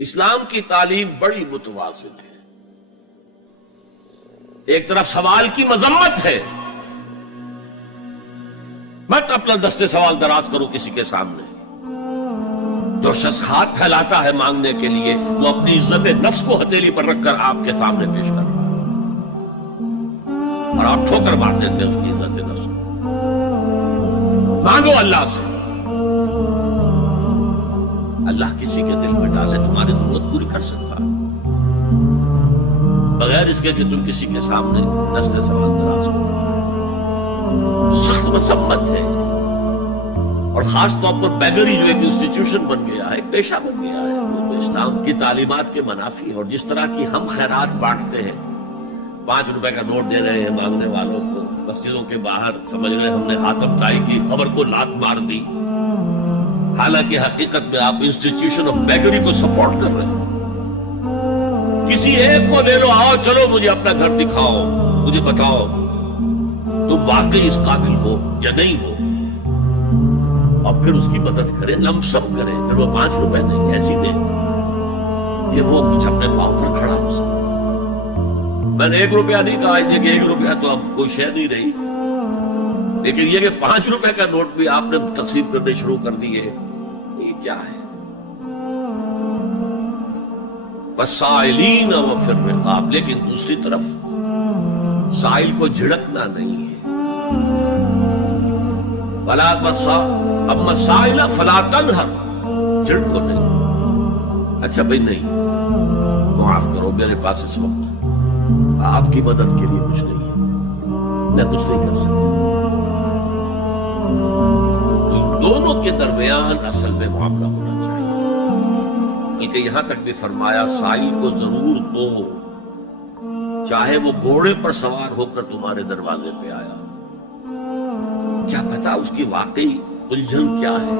اسلام کی تعلیم بڑی متوازن ہے. ایک طرف سوال کی مذمت ہے، مت اپنا دستے سوال دراز کرو کسی کے سامنے. جو شخص ہاتھ پھیلاتا ہے مانگنے کے لیے وہ اپنی عزت نفس کو ہتھیلی پر رکھ کر آپ کے سامنے پیش کر رہا ہے، اور آپ ٹھوکر مار دیتے ہیں اس کی عزت نفس کو. مانگو اللہ سے، اللہ کسی کے دل میں ڈالے تمہاری ضرورت پوری کر سکتا ہے، بغیر اس کے کہ تم کسی کے سامنے دستے سوال دراز کرو. سخت مذمت ہے، اور خاص طور پر بیگری جو ایک انسٹیٹیوشن بن گیا ہے، ایک پیشہ بن گیا ہے، وہ تو اسلام کی تعلیمات کے منافی ہے. اور جس طرح کی ہم خیرات بانٹتے ہیں، 5 روپے کا نوٹ دے رہے ہیں مانگنے والوں کو، مسجدوں کے باہر سمجھ رہے ہم نے حاتم طائی کی خبر کو لات مار دی، حالانکہ حقیقت میں آپ انسٹیٹیوشن آف بیگری کو سپورٹ کر رہے ہیں. کسی ایک کو لے لو، آؤ چلو مجھے اپنا گھر دکھاؤ، مجھے بتاؤ تم واقعی اس قابل ہو یا نہیں ہو، اور پھر اس کی مدد کرے، لمسم کرے. پھر وہ 5 روپے نہیں ایسی دے کہ وہ کچھ اپنے پاؤں پر کھڑا ہو سکے. میں نے 1 روپیہ نہیں کہا کہ 1 روپیہ تو اب کوئی شے نہیں رہی، لیکن یہ کہ 5 روپے کا نوٹ بھی آپ نے تقسیم کرنے شروع کر دیے، یہ کیا ہے؟ وَالسَّائِلِينَ وَفِي الرِّقَابِ. لیکن دوسری طرف سائل کو جھڑکنا نہیں ہے. وَلَا اما السَّائِلَ فَلَا تَنْهَرْ. جھڑکو نہیں. اچھا بھائی نہیں، معاف کرو، میرے پاس اس وقت آپ کی مدد کے لیے کچھ نہیں ہے، میں کچھ نہیں کر سکتا. دونوں کے درمیان اصل میں معاملہ ہونا چاہیے. بلکہ یہاں تک بھی فرمایا سائل کو ضرور دو، چاہے وہ گھوڑے پر سوار ہو کر تمہارے دروازے پہ آیا. کیا پتا اس کی واقعی الجھن کیا ہے.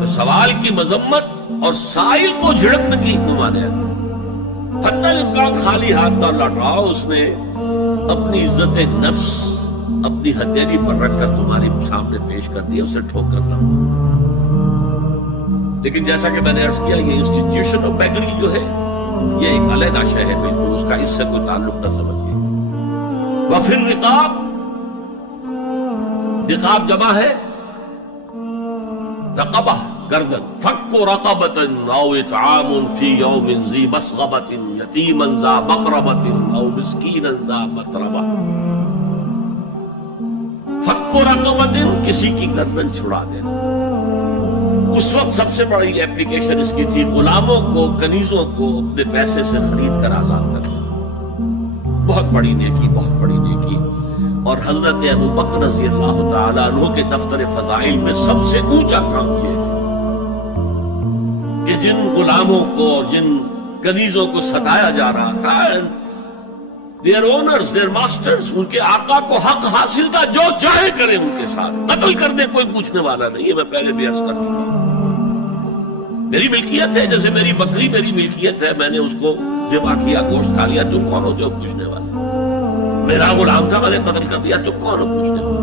تو سوال کی مذمت اور سائل کو جھڑکنے کی ممانعت. حتی الامکان خالی ہاتھ نہ لوٹاؤ. اس نے اپنی عزت نفس اپنی ہتھیلی پر رکھ کر تمہاری سامنے پیش کر دیا، اسے ٹھوکر نہ. لیکن جیسا کہ میں نے عرض کیا، یہ انسٹیٹیوشن آف بیگری جو ہے یہ ایک علیحدہ شے ہے، بالکل اس کا اس سے کوئی تعلق نہ سمجھیے. وفی الرقاب، رقاب جمع ہے رقبہ، گردن. فک رقبۃ او اطعام فی یوم ذی مسغبۃ یتیما ذا مقربۃ او مسکینا ذا متربہ. فک رقبۃ، کسی کی گردن چھڑا دینا. اس وقت سب سے بڑی اپلیکیشن اس کی تھی غلاموں کو، کنیزوں کو اپنے پیسے سے خرید کر آزاد کرنا. بہت بڑی نیکی، بہت بڑی نیکی. اور حضرت ابوبکر رضی اللہ تعالیٰ عنہ کے دفتر فضائل میں سب سے اونچا کام یہ ہے کہ جن غلاموں کو اور جن کنیزوں کو ستایا جا رہا تھا، their owners, their masters، ان کے آقا کو حق حاصل تھا، جو چاہے کریں ان کے ساتھ، قتل کرنے کوئی پوچھنے والا نہیں ہے. میں پہلے بھی عرض کر چکا ہوں، میری ملکیت ہے، جیسے میری بکری میری ملکیت ہے، میں نے اس کو ذبح کیا، گوشت کھا لیا، تم کون ہو جو پوچھنے والے؟ میرا غلام تھا، میں نے قتل کر دیا، تم کون ہو پوچھنے والے؟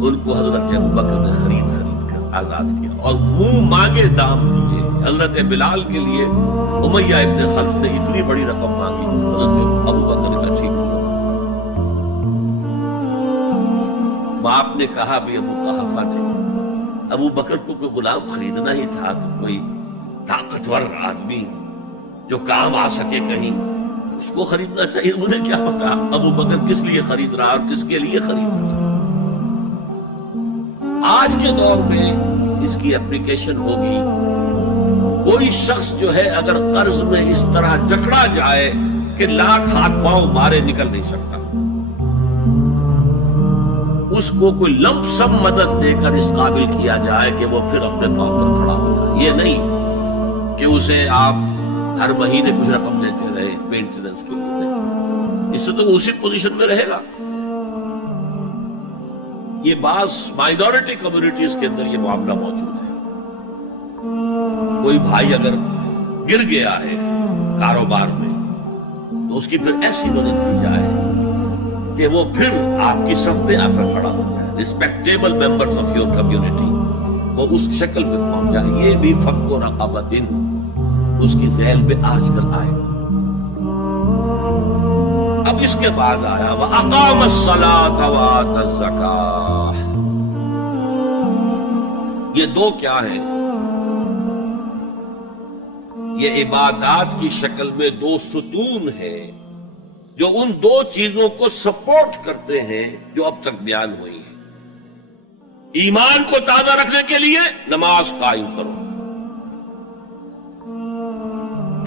ان کو حضرت ابوبکر نے خرید کر آزاد کیا اور منہ مانگے دام دیے. حضرت بلال کے لیے امیہ ابن خلف نے اتنی بڑی رقم مانگی، حضرت ابوبکر نے کہا ٹھیک ہے. باپ نے کہا بھی ابو قحافہ نے، ابو بکر کو کوئی غلام خریدنا ہی تھا، کوئی طاقتور آدمی جو کام آ سکے کہیں، اس کو خریدنا چاہیے. مجھے کیا پتا ابو بکر کس لیے خرید رہا اور کس کے لیے خرید رہا. آج کے دور میں اس کی اپلیکیشن ہوگی. کوئی شخص جو ہے اگر قرض میں اس طرح جکڑا جائے کہ لاکھ ہاتھ پاؤں مارے نکل نہیں سکتا، اس کو کوئی لمپ سم مدد دے کر اس قابل کیا جائے کہ وہ پھر اپنے پاؤں پر کھڑا ہو جائے. یہ نہیں کہ اسے آپ ہر مہینے کچھ رقم دیتے رہے مینٹیننس کے لیے، اس سے تو اسی پوزیشن میں رہے گا. یہ بعض مائنورٹی کمیونٹیز کے اندر یہ معاملہ موجود ہے. کوئی بھائی اگر گر گیا ہے کاروبار میں تو اس کی پھر ایسی مدد کی جائے کہ وہ پھر آپ کی صف میں آ کر کھڑا ہو جائے. Respectable members of your community وہ اس شکل پہ پہنچ جائے. یہ بھی فک رقبۃ اس کی ذیل میں آج کل آئے گا. اب اس کے بعد آیا وَأَقَامَ الصَّلَاةَ وَآتَى الزَّكَاةَ. یہ دو کیا ہے؟ یہ عبادات کی شکل میں دو ستون ہیں جو ان دو چیزوں کو سپورٹ کرتے ہیں جو اب تک بیان ہوئی ہیں. ایمان کو تازہ رکھنے کے لیے نماز قائم کرو.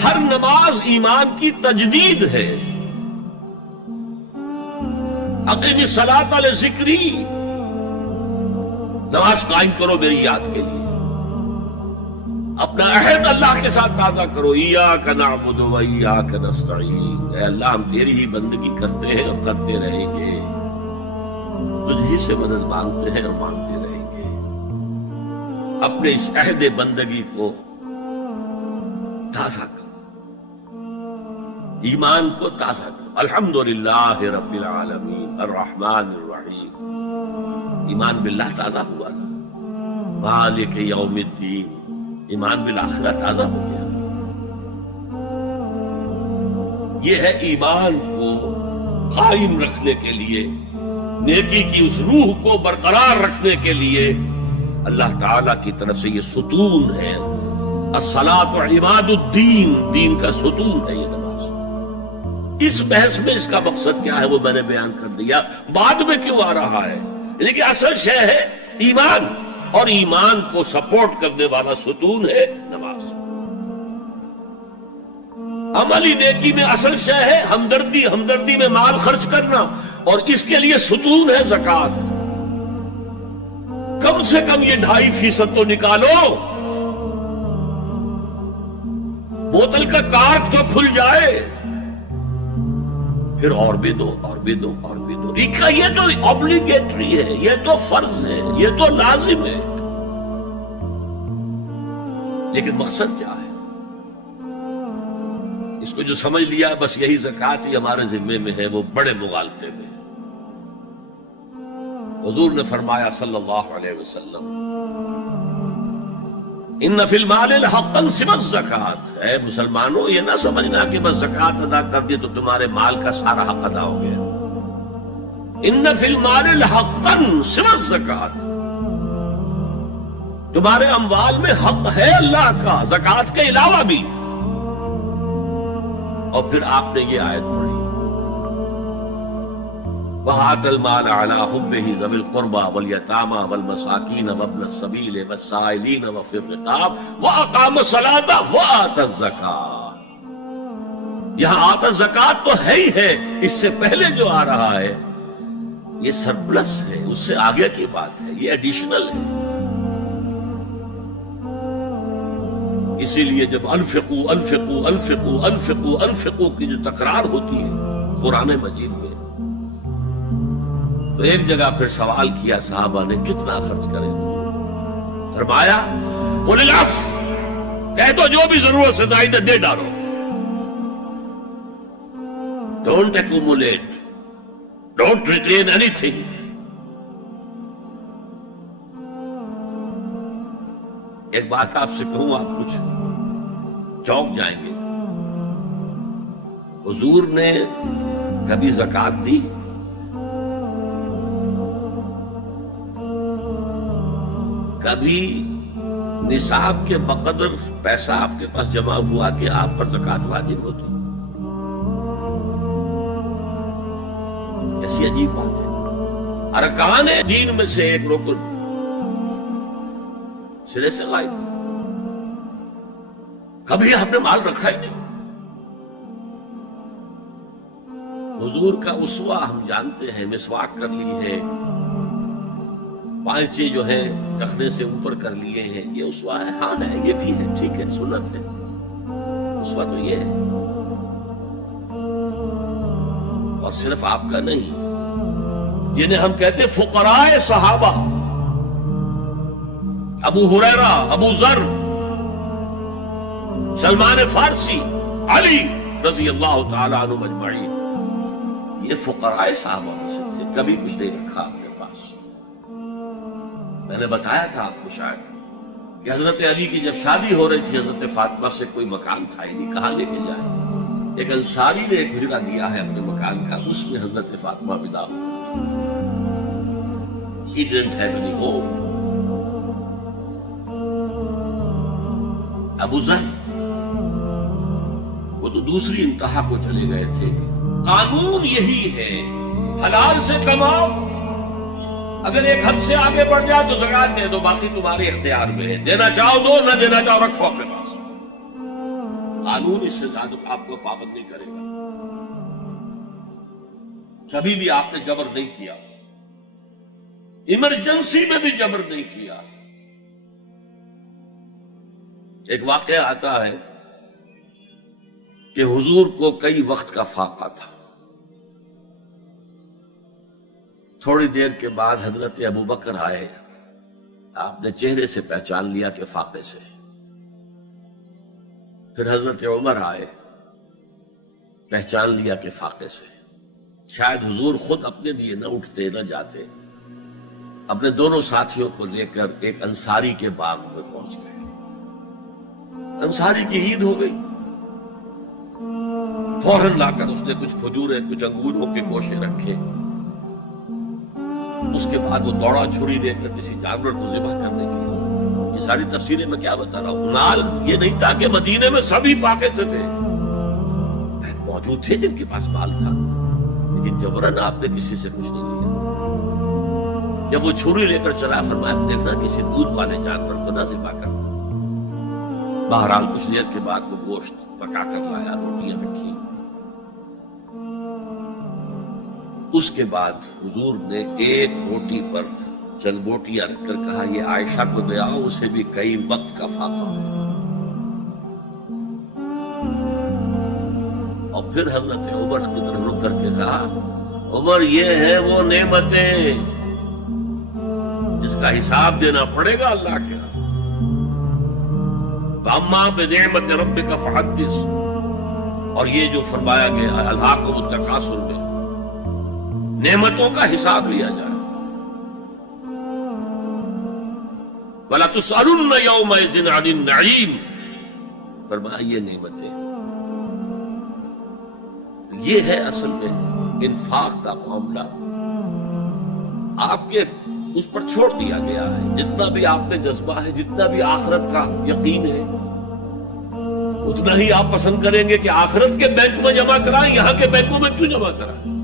ہر نماز ایمان کی تجدید ہے. اقیم الصلاۃ لذکری، نماز قائم کرو میری یاد کے لیے. اپنا عہد اللہ کے ساتھ تازہ کرو. ایاک نعبد و ایاک نستعین، اے اللہ ہم تیری ہی بندگی کرتے ہیں اور کرتے رہیں گے، تجھ ہی سے مدد مانگتے ہیں اور مانگتے رہیں گے. اپنے اس عہد بندگی کو تازہ کرو، ایمان کو تازہ کرو. الحمدللہ رب العالمین الرحمن الرحیم، ایمان باللہ تازہ ہوا نا. مالک یوم الدین، ایمان بالآخرہ تازہ ہو گیا. یہ ہے ایمان کو قائم رکھنے کے لیے، نیکی کی اس روح کو برقرار رکھنے کے لیے اللہ تعالی کی طرف سے یہ ستون ہے. الصلاۃ عماد الدین، دین کا ستون ہے یہ نماز. اس بحث میں اس کا مقصد کیا ہے وہ میں نے بیان کر دیا. بعد میں کیوں آ رہا ہے؟ لیکن اصل شے ہے ایمان، اور ایمان کو سپورٹ کرنے والا ستون ہے نماز. عملی نیکی میں اصل شے ہے ہمدردی، ہمدردی میں مال خرچ کرنا، اور اس کے لیے ستون ہے زکوٰۃ. کم سے کم یہ 2.5% تو نکالو، بوتل کا کارک تو کھل جائے، پھر اور بھی دو اور بھی دو اور بھی دو. یہ تو obligatory ہے، یہ تو فرض ہے، یہ تو لازم ہے. لیکن مقصد کیا ہے؟ اس کو جو سمجھ لیا بس یہی زکوٰۃ ہی ہمارے ذمے میں ہے، وہ بڑے مغالطے میں ہے. حضور نے فرمایا صلی اللہ علیہ وسلم ان فی المال حقا سوى الزکوٰۃ. اے مسلمانوں یہ نہ سمجھنا کہ بس زکوٰۃ ادا کر دی تو تمہارے مال کا سارا حق ادا ہو گیا. ان فی المال حقا سوى الزکوٰۃ، تمہارے اموال میں حق ہے اللہ کا زکوٰۃ کے علاوہ بھی. اور پھر آپ نے یہ آیت پڑھی وَآتَى الْمَالَ عَلَىٰ حُبِّهِ ذَوِي الْقُرْبَىٰ وَالْيَتَامَىٰ وَالْمَسَاكِينَ وَابْنَ السَّبِيلِ وَالسَّائِلِينَ وَفِي الرِّقَابِ وَأَقَامَ الصَّلَاةَ وَآتَى الزَّكَاةَ. یہاں آتَى الزَّكَاةَ تو ہے ہی ہے، اس سے پہلے جو آ رہا ہے یہ سرپلس ہے، اس سے آگے کی بات ہے، یہ ایڈیشنل ہے. اسی لیے جب انفقوا انفقوا انفقوا انفقوا انفقوا کی جو تکرار ہوتی ہے قرآن مجید میں، تو ایک جگہ پھر سوال کیا صحابہ نے کتنا خرچ کریں؟ فرمایا قل العفو، کہہ دو جو بھی ضرورت سے زائد دے ڈالو. Don't accumulate, don't retain any thing. ایک بات آپ سے کہوں، آپ کچھ چونک جائیں گے. حضور نے کبھی زکوٰۃ دی؟ کبھی نصاب کے بقدر پیسہ آپ کے پاس جمع ہوا کہ آپ پر زکوٰۃ واجب ہوتی؟ ایسی عجیب بات ہے. ارکان دین میں سے ایک رکن سرے سے غائب. کبھی آپ نے مال رکھا ہی نہیں. حضور کا اسوہ ہم جانتے ہیں، مسواک کر لی ہے، پانچے جو ہے ٹخنے سے اوپر کر لیے ہیں، یہ اسوہ ہے. ہاں ہے، یہ بھی ہے، ٹھیک ہے، سنت ہے. اسوہ تو یہ ہے. اور صرف آپ کا نہیں، جنہیں ہم کہتے ہیں فقراء صحابہ، ابو ہریرہ، ابو ذر، سلمان فارسی، علی رضی اللہ تعالی عنہ اجمعین، یہ فقراء صحابہ میں سے کبھی کچھ نہیں رکھا اپنے پاس. میں نے بتایا تھا آپ کو شاید کہ حضرت علی کی جب شادی ہو رہی تھی حضرت فاطمہ سے، کوئی مکان تھا ہی نہیں، کہاں لے کے جائے؟ ایک انصاری نے ایک حجرہ دیا ہے اپنے مکان کا، اس میں حضرت فاطمہ ودا ہو گئی۔ He didn't have any home۔ ابو ذر وہ تو دوسری انتہا کو چلے گئے تھے۔ قانون یہی ہے، حلال سے کماؤ، اگر ایک حد سے آگے بڑھ جائے تو زکات دے دو، باقی تمہارے اختیار میں ہے، دینا چاہو دو، نہ دینا چاہو رکھو اپنے پاس۔ قانون اس سے زیادہ آپ کو پابند نہیں کرے گا۔ کبھی بھی آپ نے جبر نہیں کیا، ایمرجنسی میں بھی جبر نہیں کیا۔ ایک واقعہ آتا ہے کہ حضور کو کئی وقت کا فاقہ تھا۔ تھوڑی دیر کے بعد حضرت ابو بکر آئے، آپ نے چہرے سے پہچان لیا کہ فاقے سے۔ پھر حضرت عمر آئے، پہچان لیا کہ فاقے سے۔ شاید حضور خود اپنے لیے نہ اٹھتے نہ جاتے، اپنے دونوں ساتھیوں کو لے کر ایک انصاری کے باغ میں پہنچ گئے۔ انصاری کی عید ہو گئی، فوراً لا کر اس نے کچھ کھجوریں کچھ انگوروں کے گوشے رکھے۔ اس کے بعد وہ دوڑا چھری لے کر کسی جانور کو ذبح کرنے کے لیے۔ یہ ساری تفسیریں میں کیا بتا رہا ہوں، نال یہ نہیں تھا کہ مدینے میں سبھی فاقے سے تھے، موجود تھے جن کے پاس مال تھا، لیکن جبرن آپ نے کسی سے کچھ نہیں لیا۔ جب وہ چھری لے کر چلا، فرمایا دیکھنا کسی دودھ والے جانور کو نہ ذبح کرنا۔ بہرحال کچھ دیر کے بعد وہ گوشت پکا کر لایا، روٹیاں رکھی۔ اس کے بعد حضور نے ایک روٹی پر چند بوٹیاں رکھ کر کہا یہ عائشہ کو دے آؤ، اسے بھی کئی وقت کا فاقہ ہے۔ اور پھر حضرت عمر کی طرف رک کر کے کہا عمر یہ ہے وہ نعمتیں جس کا حساب دینا پڑے گا اللہ کے ہاں۔ فَأَمَّا بِنِعْمَةِ رَبِّكَ فَحَدِّثْ، اور یہ جو فرمایا گیا أَلْهَاكُمُ التَّكَاثُرُ میں نعمتوں کا حساب لیا جائے۔ وَلَتُسْأَلُنَّ يَوْمَئِذٍ عَنِ النَّعِيمِ، فرمایا یہ نعمتیں، یہ ہے اصل میں انفاق کا معاملہ۔ آپ کے اس پر چھوڑ دیا گیا ہے، جتنا بھی آپ میں جذبہ ہے، جتنا بھی آخرت کا یقین ہے، اتنا ہی آپ پسند کریں گے کہ آخرت کے بینک میں جمع کرائیں، یہاں کے بینکوں میں کیوں جمع کرائیں؟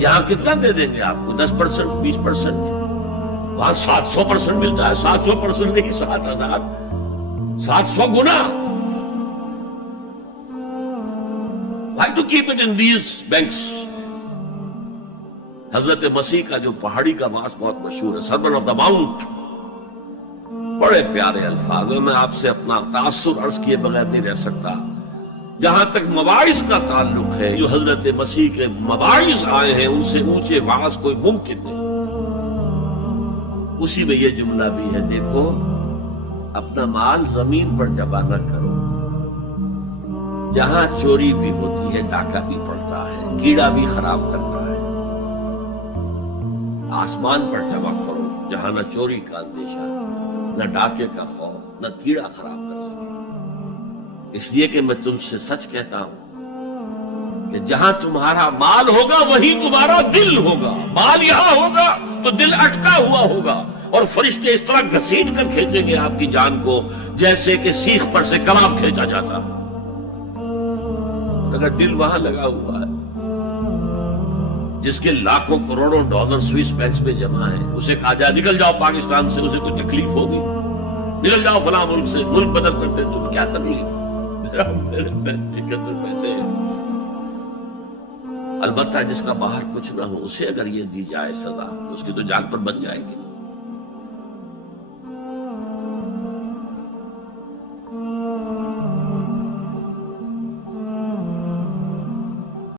یہاں کتنا دے دیں گے آپ کو؟ 10%، 20%، وہاں 700% ملتا ہے۔ 700% نہیں، 7,000، 700 گنا۔ Why to keep it in these banks؟ حضرت مسیح کا جو پہاڑی کا واس بہت مشہور ہے، سرمن آف دا ماؤنٹ، بڑے پیارے الفاظ ہیں، میں آپ سے اپنا تاثر عرض کیے بغیر نہیں رہ سکتا۔ جہاں تک مواعظ کا تعلق ہے، جو حضرت مسیح کے مواعظ آئے ہیں ان سے اونچے واعظ کوئی ممکن نہیں۔ اسی میں یہ جملہ بھی ہے، دیکھو اپنا مال زمین پر جمع نہ کرو، جہاں چوری بھی ہوتی ہے ڈاکہ بھی پڑتا ہے، کیڑا بھی خراب کرتا ہے۔ آسمان پر جمع کرو جہاں نہ چوری کا اندیشہ، نہ ڈاکے کا خوف، نہ کیڑا خراب کر سکے۔ اس لیے کہ میں تم سے سچ کہتا ہوں کہ جہاں تمہارا مال ہوگا وہیں تمہارا دل ہوگا۔ مال یہاں ہوگا تو دل اٹکا ہوا ہوگا، اور فرشتے اس طرح گھسیٹ کر کھینچیں گے آپ کی جان کو جیسے کہ سیخ پر سے کباب کھینچا جاتا ہے۔ اگر دل وہاں لگا ہوا ہے، جس کے لاکھوں کروڑوں ڈالر سوئس بینکس میں جمع ہیں، اسے کہا جائے نکل جاؤ پاکستان سے، اسے کوئی تکلیف ہوگی؟ نکل جاؤ فلاں ملک سے، ملک بدل کرتے تم کیا تکلیف؟ میرے بینک کے اندر پیسے ہیں۔ البتہ جس کا باہر کچھ نہ ہو، اسے اگر یہ دی جائے سزا، اس کی تو جان پر بن جائے گی۔